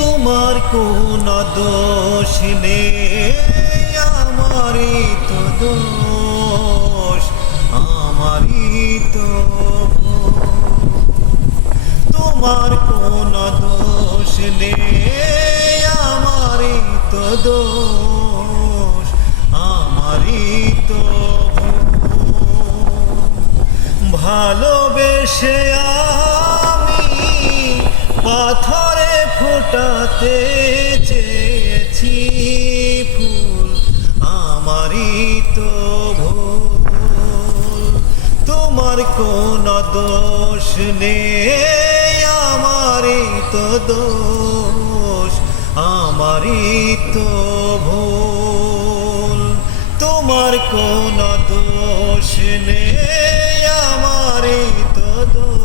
তোমার কোন দোষ নেই, আমারই তো দোষ, আমারই তো ভুল। তোমার কোন দোষ নেই, আমারই তো দোষ, আমারই তো ভুল। ভালোবেসে আমি পাথরে ফোটাতে চেয়েছি ফুল, আমারই তো ভুল। তোমার কোন দোষ নেই, আমারই তো দোষ, আমারই তো ভুল। তোমার কোন দোষ নেই, আমারই তো দোষ।